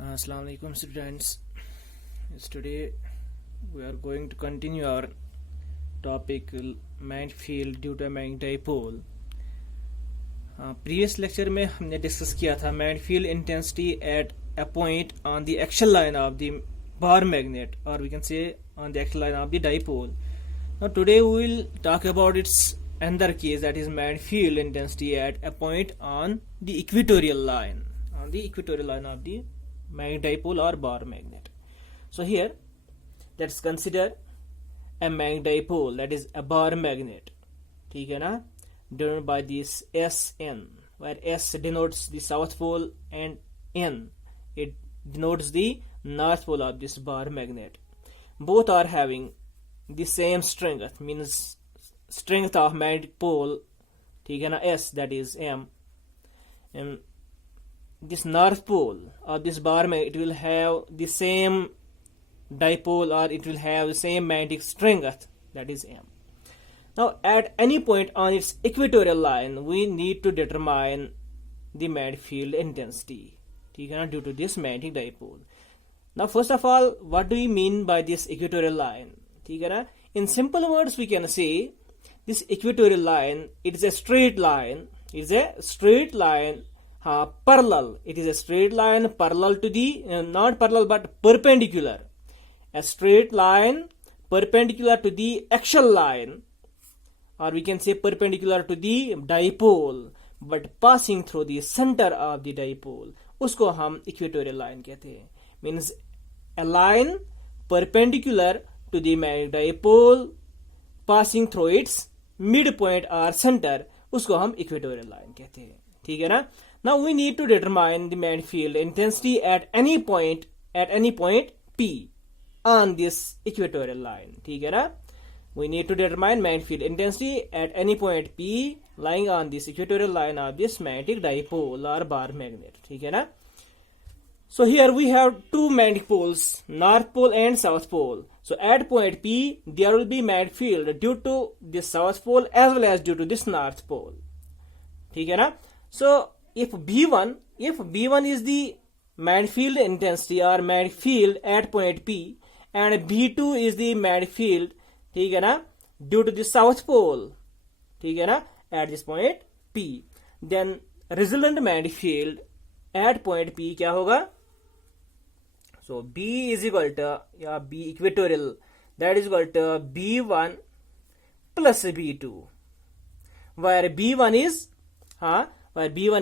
Assalamu alaikum students. Today we are going to continue our topic magnetic field due to a magnetic dipole. Previous lecture में हमने discuss किया था magnetic field intensity at a point on the axial line of the bar magnet, or we can say on the axial line of the dipole. Now today we will talk about its another case, that is magnetic field intensity at a point on the equatorial line of the magnetic dipole or bar magnet. So here let's consider a magnetic dipole, that is a bar magnet, ठीक है ना, denoted by this Sn, where S denotes the south pole and N it denotes the north pole of this bar magnet. Both are having the same strength, means strength of magnetic pole, ठीक है ना, S, that is M, and this north pole of this bar magnet, it will have the same dipole, or it will have the same magnetic strength, that is M. Now at any point on its equatorial line we need to determine the magnetic field intensity, ठीक है ना, due to this magnetic dipole. Now first of all, what do we mean by this equatorial line, ठीक है ना? In simple words we can say this equatorial line, it is a straight line, parallel. It is a straight line parallel to the, not parallel but perpendicular. A straight line perpendicular to the axial line, or we can say perpendicular to the dipole, but passing through the center of the dipole. उसको हम equatorial line कहते हैं. Means a line perpendicular to the magnetic dipole passing through its midpoint or center, उसको हम equatorial line कहते हैं, ठीक है ना? Now we need to determine the magnetic field intensity at any point P on this equatorial line, ठीक है ना? We need to determine magnetic field intensity at any point P lying on this equatorial line of this magnetic dipole or bar magnet, ठीक है ना? So here we have two magnetic poles, north pole and south pole. So at point P there will be magnetic field due to this south pole as well as due to this north pole, ठीक है ना? So if B1 is the magnetic field intensity or magnetic field at point P, and B2 is the magnetic field, ठीक है ना, due to the south pole, ठीक है ना, at this point P, then resultant magnetic field at point P क्या होगा? So B is equal to, B equatorial, that is equal to B1 plus B2, where B1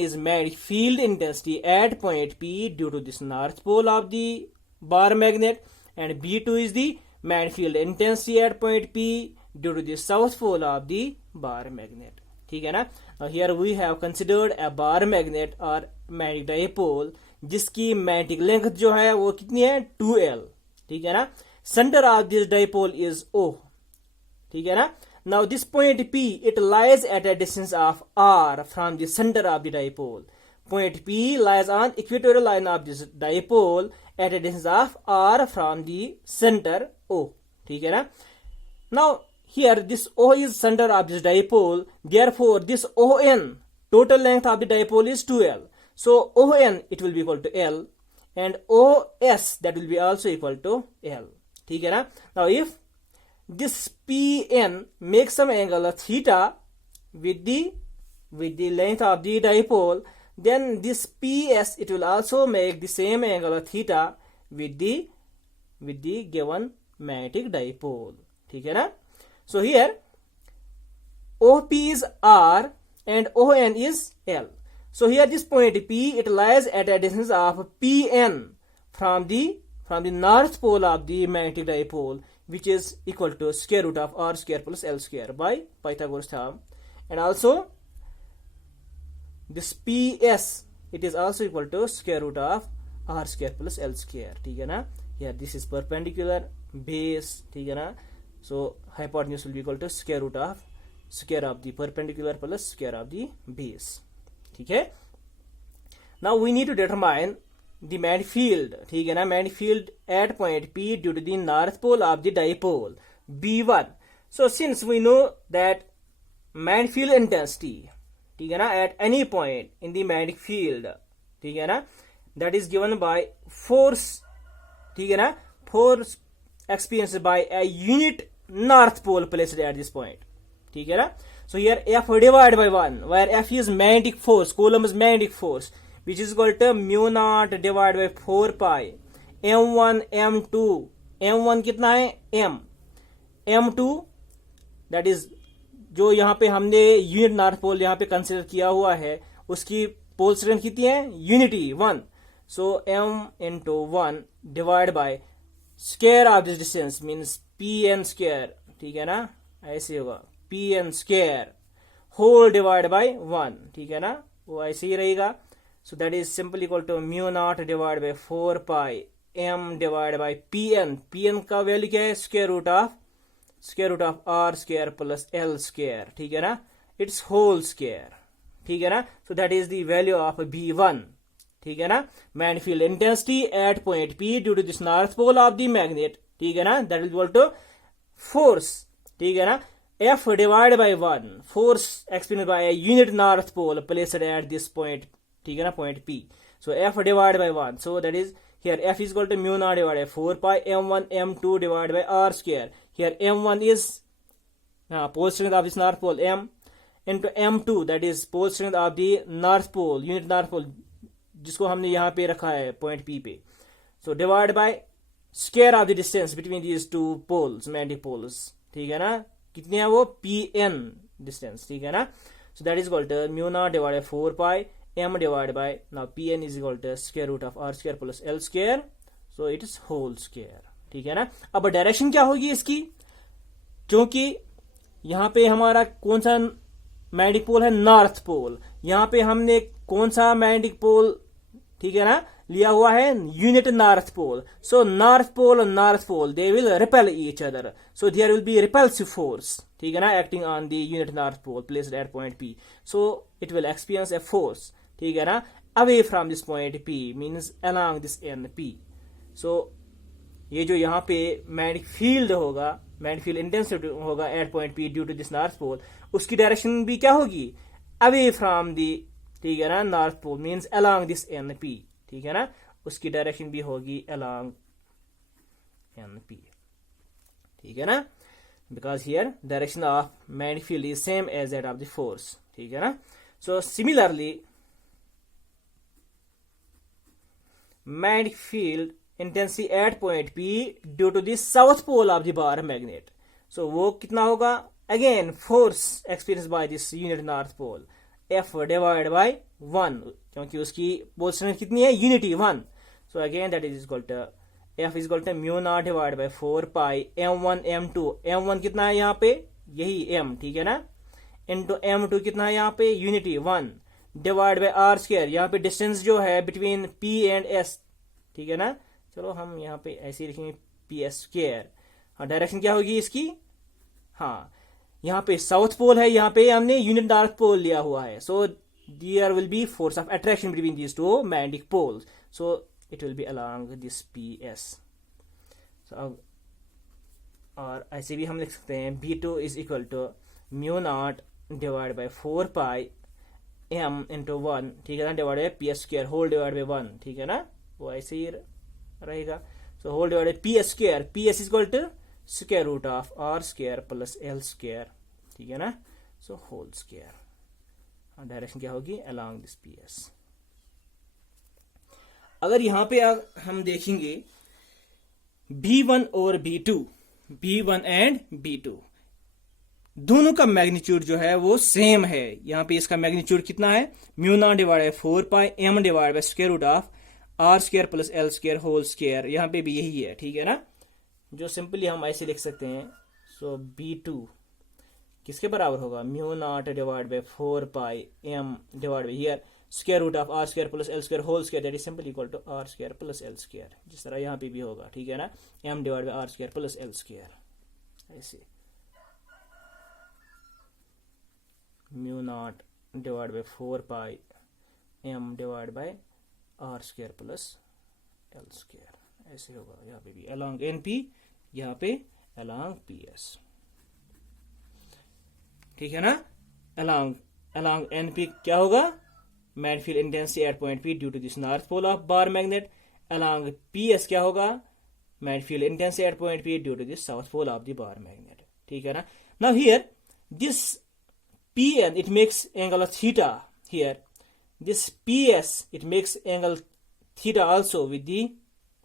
is magnetic field intensity at point P due to this north pole of the bar magnet, and B2 is the magnetic field intensity at point P due to the south pole of the bar magnet, ठीक है ना? Now here we have considered a bar magnet or magnetic dipole जिसकी magnetic length जो है वो कितनी है, 2L, ठीक है ना? Center of this dipole is O, ठीक है ना? Now this point P, it lies at a distance of R from the center of the dipole. Point P lies on equatorial line of this dipole at a distance of R from the center O, ठीक है ना? Now here this O is center of this dipole, therefore this ON, total length of the dipole is 2L. So ON it will be equal to L, and OS that will be also equal to L, ठीक है ना? Now if this PN makes some angle of theta with the length of the dipole, then this PS it will also make the same angle of theta with the given magnetic dipole, ठीक है ना? So here OP is R and ON is L. So here this point P, it lies at a distance of PN from the north pole of the magnetic dipole, which is equal to square root of R square plus L square by Pythagoras theorem, and also this PS it is also equal to square root of R square plus L square, ठीक है ना? Here this is perpendicular base, ठीक है ना? So hypotenuse will be equal to square root of the perpendicular plus square of the base, ठीक है? Now we need to determine the magnetic field, ठीक है ना, magnetic field at point P due to the north pole of the dipole B1. So since we know that magnetic field intensity, ठीक है ना, at any point in the magnetic field, ठीक है ना, that is given by force, ठीक है ना, force experience by a unit north pole placed at this point, ठीक है ना. So here F divided by 1, where F is magnetic force, Coulomb's magnetic force, which is equal to mu naught divided by 4 pi m1 m2. m1 कितना है m, m2 that is जो यहाँ पे हमने unit north पोल यहाँ पे consider किया हुआ है, उसकी पोल स्ट्रेंथ कितनी है, unity 1. So m into 1 divided by square of this distance means pn square, ठीक है ना, ऐसे होगा pn square whole divide by 1, ठीक है ना, वो ऐसे ही रहेगा. So that is simple equal to mu naught divide by 4 pi m divide by pn. pn का वैल्यू क्या है, square root of r square plus l square, ठीक है ना, इट्स होल स्क्वायर, ठीक है ना. So that is the value of b1, ठीक है ना. Magnetic field intensity at point p due to this north pole of the magnet, ठीक है ना, that is equal to force, ठीक है ना, F divided by 1, force experienced by a unit north pole placed at this point, ठीक है ना, point P. So F divided by 1, so that is here F is equal to mu naught divided by 4 pi m1 m2 divided by r square. Here m1 is pole strength of this north pole m into m2, that is pole strength of the north pole, unit north pole, जिसको हमने यहाँ पे रखा है point P पे. So divided by square of the distance between these two poles, magnetic poles, ठीक है ना, कितनी है वो, pn डिस्टेंस, ठीक है ना. So that is equal to mu naught divided 4 pi m divided by now pn is equal to square root of r square plus l square, so it is whole square, ठीक है ना. अब direction क्या होगी इसकी, क्योंकि यहां पे हमारा कौन सा मैग्नेटिक पोल है, नॉर्थ पोल. यहां पे हमने कौन सा मैग्नेटिक पोल, ठीक है ना, लिया हुआ है, unit north pole. So north pole और north pole they will repel each other, so there will be repulsive force, ठीक है ना, acting on the unit north pole placed at point P. So it will experience a force, ठीक है ना, away from this point P means along this N P. So ये जो यहाँ पे मैग्नेटिक फील्ड होगा, मैग्नेटिक फील्ड इंटेंसिटी होगा at point P due to this north pole, उसकी डायरेक्शन भी क्या होगी, अवे फ्रॉम दी, ठीक है ना, north pole means along this N P, ठीक है ना, उसकी डायरेक्शन भी होगी अलोंग एन P, ठीक है ना, because here direction of magnetic field is same as that of the force, ठीक है ना. So similarly magnetic field intensity at point P due to the south pole of the bar magnet, so वो कितना होगा, again force experience by this unit north pole, F divide by 1, क्योंकि उसकी pole strength कितनी है, unity 1. So again that is equal to F is equal to mu naught divide by 4 pi m1 m2. m1 कितना है यहाँ पे, यही m, ठीक है ना, इनटू m2 कितना है यहाँ पे, unity 1 divide by r square, यहाँ पे डिस्टेंस जो है बिटवीन P एंड S, ठीक है ना. चलो हम यहाँ पे ऐसे ही लिखेंगे PS स्क्वायर. हाँ, डायरेक्शन क्या होगी इसकी, हाँ, यहाँ पे साउथ पोल है, यहाँ पे हमने यूनिट नॉर्थ पोल लिया हुआ है. So there will be force of attraction between these two magnetic poles, so it will be along this PS. और ऐसे भी हम लिख सकते हैं B2 is equal to mu naught divide by 4 pi m into 1, ठीक है ना, divide by PS square whole divide by 1, ठीक है ना, वो ऐसे ही रहेगा. So whole divide by PS square, PS is equal to square root of r square plus l square, ठीक है ना, सो होल स्क्वायर. डायरेक्शन क्या होगी, अलोंग दिस PS. अगर यहां पे हम देखेंगे B1 और B2, B1 एंड B2 दोनों का मैग्नीट्यूड जो है वो सेम है. यहां पे इसका मैग्नीट्यूड कितना है, mu naught divide by 4 pi m divide by square root of r square plus l square whole square. यहां पे भी यही है, ठीक है ना, जो सिंपली हम ऐसे लिख सकते हैं. सो B2 किसके बराबर होगा, mu naught divide by 4 pi m divide by here square root of r square plus l square whole square, that is simple equal to r square plus l square, जिस तरह यहाँ पे भी होगा, ठीक है ना, m divide by r square plus l square. ऐसे mu naught divide by 4 pi m divide by r square plus l square, ऐसे होगा. यहाँ पे भी अलोंग NP, यहाँ पे अलोंग PS, ठीक है ना, अलोंग NP क्या होगा, magnetic field intensity at point P due to this north pole of bar magnet. Along PS क्या होगा, magnetic field intensity at point P due to this south pole of the bar magnet. ठीक है ना. Now here this PN it makes angle of theta here. This PS it makes angle theta also with the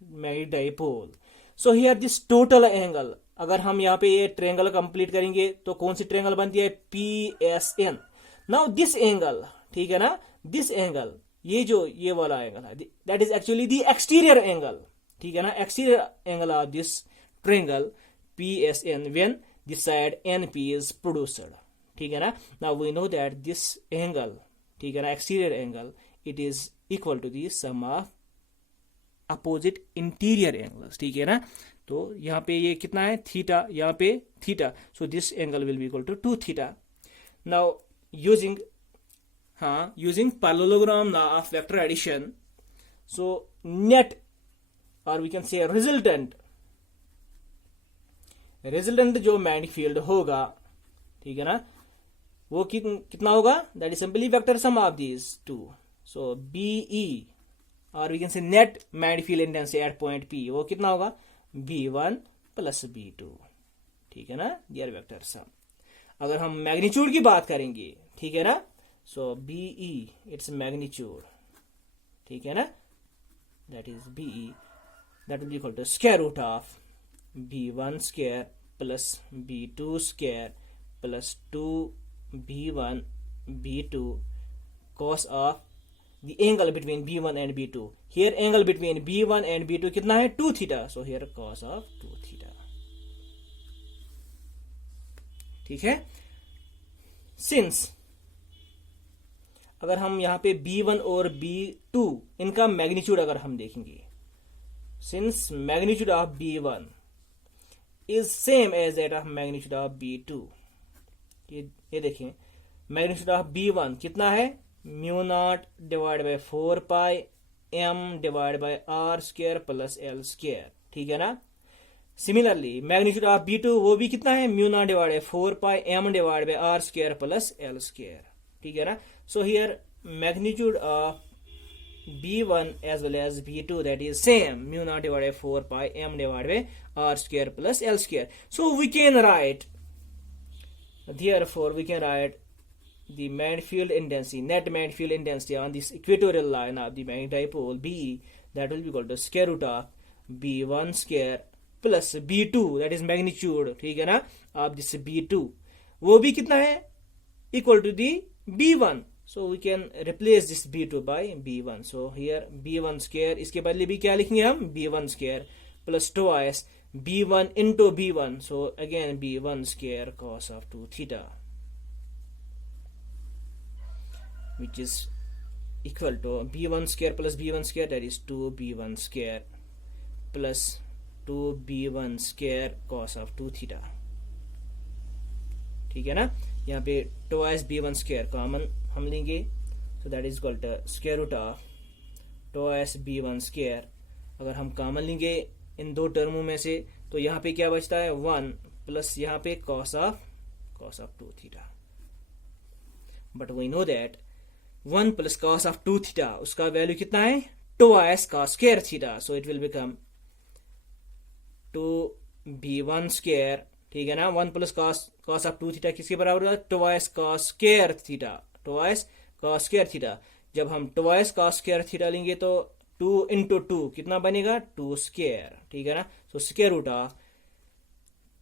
magnetic dipole. So here this total angle, अगर हम यहाँ पे ये triangle complete करेंगे तो कौन सी ट्रायंगल बनती है, PSN. नाउ दिस एंगल, ठीक है ना, दिस एंगल, ये वाला एंगल है, that is actually the exterior angle. ठीक है ना, exterior angle of this triangle PSN when this side NP is produced. ठीक है ना. Now we know that this angle, ठीक है ना, exterior angle, it is equal to the sum of opposite interior angles. ठीक है ना. तो यहाँ पे ये कितना है, थीटा, यहाँ पे theta, so this angle will be equal to 2 theta. Now using parallelogram law of vector addition, so net or we can say resultant जो मैग्नेटिक फील्ड होगा, ठीक है ना, वो कितना होगा, that is simply vector sum of these two. So BE और we can say net magnetic field intensity at point P, वो कितना होगा, B1 प्लस B2. ठीक है ना, दियर वेक्टर सम. अगर हम मैग्नीट्यूड की बात करेंगे, ठीक है ना, सो BE इट्स मैग्नीट्यूड, ठीक है ना, that is BE, that will be equal to square root of B1 square plus B2 square plus 2B1 B2 cos of the angle between B1 and B2. Here angle between B1 and B2 कितना है, 2 theta. So here cos of 2 theta. ठीक है. Since अगर हम यहाँ पे B1 और B2 इनका मैग्नीट्यूड अगर हम देखेंगे, since magnitude of B1 is same as that of magnitude of B2, ये देखें, magnitude of B1 कितना है, mu naught divide by 4 pi m divide by r square plus l square. ठीक है ना. सिमिलरली मैग्नीट्यूड ऑफ B2 वो भी कितना है, mu naught divide by 4 pi m divide by r square plus l square. ठीक है ना. So here magnitude of B1 as well as B2 that is same, mu naught divide by 4 pi m divide by r square plus l square. So we can write, therefore we can write the magnetic field intensity, net magnetic field intensity on this equatorial line of the magnetic dipole BE, that will be equal to square root of B1 square plus B2, that is magnitude, ठीक है ना, of this B2, वो भी कितना है, equal to the B1. So we can replace this B2 by B1. So here B1 square, इसके बदले भी क्या लिखेंगे हम, B1 square plus twice B1 into B1. So again B1 square cos of 2 theta, which is equal to B1 square plus B1 square, that is 2B1 square plus 2B1 square cos of 2 theta. ठीक है ना. यहाँ पे twice B1 square common हम लेंगे, so that is equal to square root of twice B1 square. अगर हम common लेंगे इन दो टर्मों में से, तो यहाँ पे क्या बचता है, 1 प्लस यहाँ पे cos of 2 theta. But we know that 1 plus cos of 2 theta, उसका वैल्यू कितना है, twice cos square theta. So it will become 2B1 square. ठीक है ना. 1 plus cos of 2 theta किसके बराबर होगा, twice cos square theta, twice cos square theta. जब हम twice cos square theta लेंगे तो 2 into 2 कितना बनेगा, 2 square. ठीक है ना. So square root of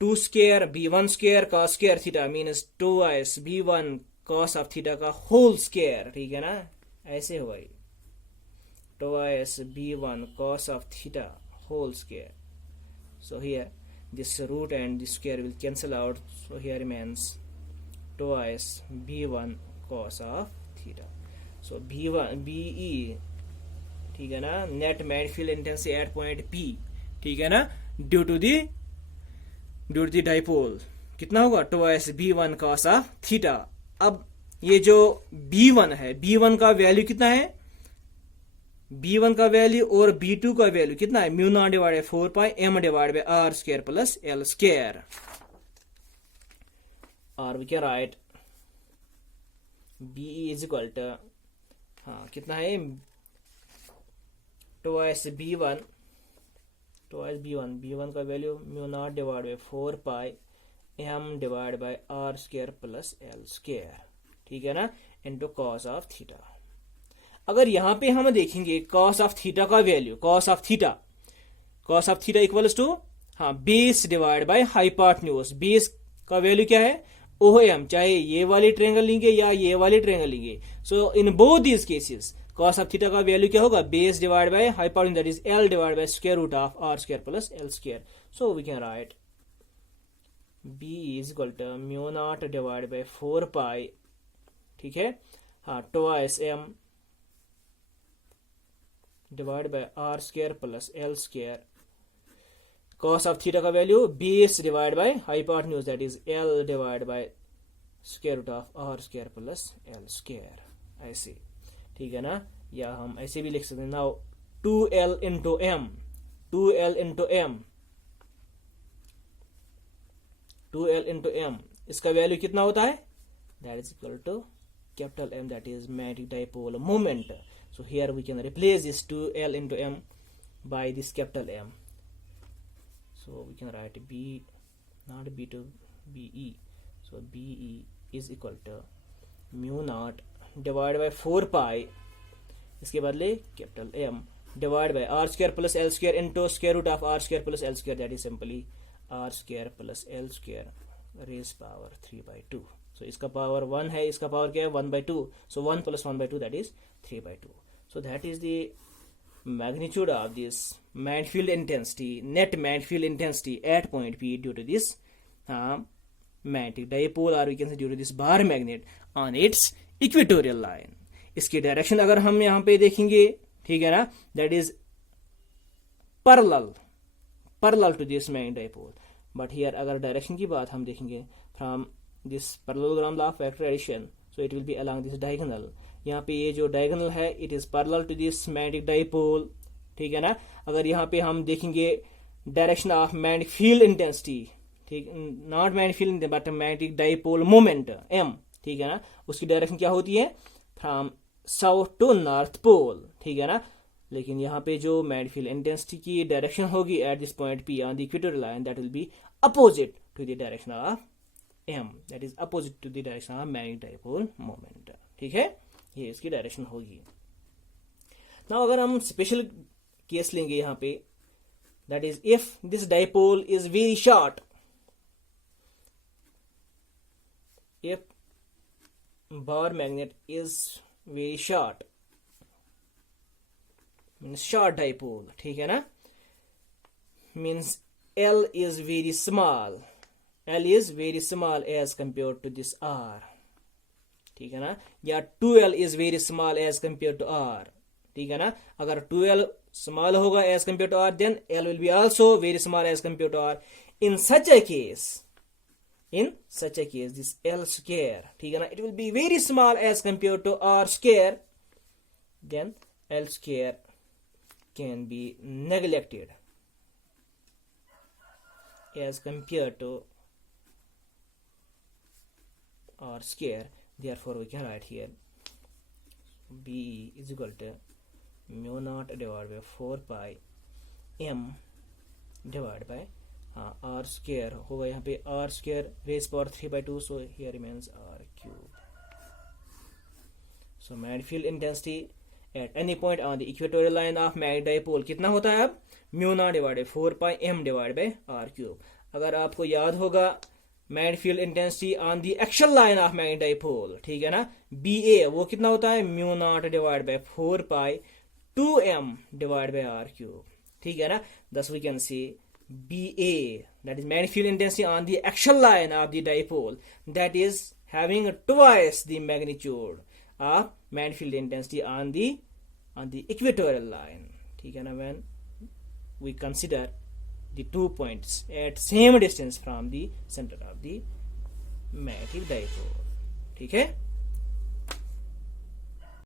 2 square B1 square cos square theta means twice B1 cos of theta का होल स्क्वायर. ठीक है ना, ऐसे होगा ये, twice B1 cos of theta whole square. So here this root and this square will cancel out, so here remains twice B1 cos of theta. So BE, ठीक है ना, net magnetic field intensity at point P, ठीक है ना, due to the dipole कितना होगा, twice B1 cos of theta. अब ये जो B1 है, B1 का वैल्यू कितना है, B1 का वैल्यू और B2 का वैल्यू कितना है, mu naught divide by 4 pi m divide by r square plus l square. और we can write BE is equal to हाँ कितना है, ट्वाइस B1, B1 का value mu naught divide by 4 pi m divide by r square plus l square, ठीक है ना, into cos of theta. अगर यहाँ पे हम देखेंगे कॉस ऑफ थीटा का value, cos of theta equals to हाँ base divide by hypotenuse. Base का वैल्यू क्या है, OM, चाहे ये वाली ट्रायंगल लेंगे या ये वाली ट्रायंगल लेंगे। So in both these cases cos of theta का वैल्यू क्या होगा, base divide by hypotenuse, that is L divide by square root of r square plus l square. So we can write B is equal to mu naught divide by 4 pi, ठीक है, हाँ twice m divide by r square plus l square. Cos of theta का value base divide by hypotenuse, that is L divide by square root of r square plus l square, ऐसे, ठीक है ना। या हम ऐसे भी लिख सकते हैं, now 2L into m, 2L into m, इसका वैल्यू कितना होता है, that is equal to capital M, that is magnetic dipole moment. So here we can replace this 2L into m by this capital M. So we can write B, not B to BE. So BE is equal to mu naught divided by 4 pi, इसके बदले capital M divided by r square plus l square into square root of r square plus l square, that is simply r square plus l square raised power 3/2. So इसका power 1 है, इसका power क्या है 1/2. So 1 plus 1/2, that is 3/2. So that is the magnitude of this magnetic field intensity, net magnetic field intensity at point P due to this magnetic dipole, or we can say due to this bar magnet on its equatorial line. इसकी direction अगर हम यहाँ पे देखेंगे, ठीक है ना, that is parallel to this magnetic dipole. But here अगर डायरेक्शन की बात हम देखेंगे from this parallelogram law of vector addition, so it will be along this diagonal. यहाँ पे ये जो डायगोनल है it is parallel to this magnetic dipole, ठीक है ना। अगर यहाँ पे हम देखेंगे direction of magnetic field intensity, ठीक, not magnetic field but magnetic dipole moment m, ठीक है ना, उसकी डायरेक्शन क्या होती है, from south to north pole, ठीक है ना। लेकिन यहाँ पे जो मैग्नेटिक फील्ड इंटेंसिटी की डायरेक्शन होगी at this point P on the equatorial line, that will be opposite to the direction of m, that is opposite to the direction of magnetic dipole moment, ठीक है, ये इसकी direction होगी। Now अगर हम special case लेंगे यहाँ पे, that is if this dipole is very short, if bar magnet is very short, means short dipole, ठीक है ना, means L is very small, L is very small as compared to this R, ठीक है ना, या 2L is very small as compared to R, ठीक है ना। अगर 2L small होगा as compared to R, then L will be also very small as compared to R. In such a case, this L square, ठीक है ना, it will be very small as compared to R square, then L square can be neglected as compared to R square. Therefore we can write here B is equal to mu naught divided by 4 pi m divided by r square होगा यहाँ पे r square raised power 3/2, so here remains r cube. So magnetic field intensity at any point on the equatorial line of magnetic dipole कितना होता है अब, mu naught divided by 4 pi m divided by r cube. अगर आपको याद होगा magnetic field intensity on the actual line of magnetic dipole, ठीक है ना, BA वो कितना होता है, mu naught divide by 4 pi 2m divide by r cube, ठीक है ना। thus we can say BA, that is magnetic field intensity on the actual line of the dipole, that is having twice the magnitude of magnetic field intensity on the equatorial line, ठीक है ना, when we consider the 2 points at same distance from the center of the magnetic dipole, ठीक है।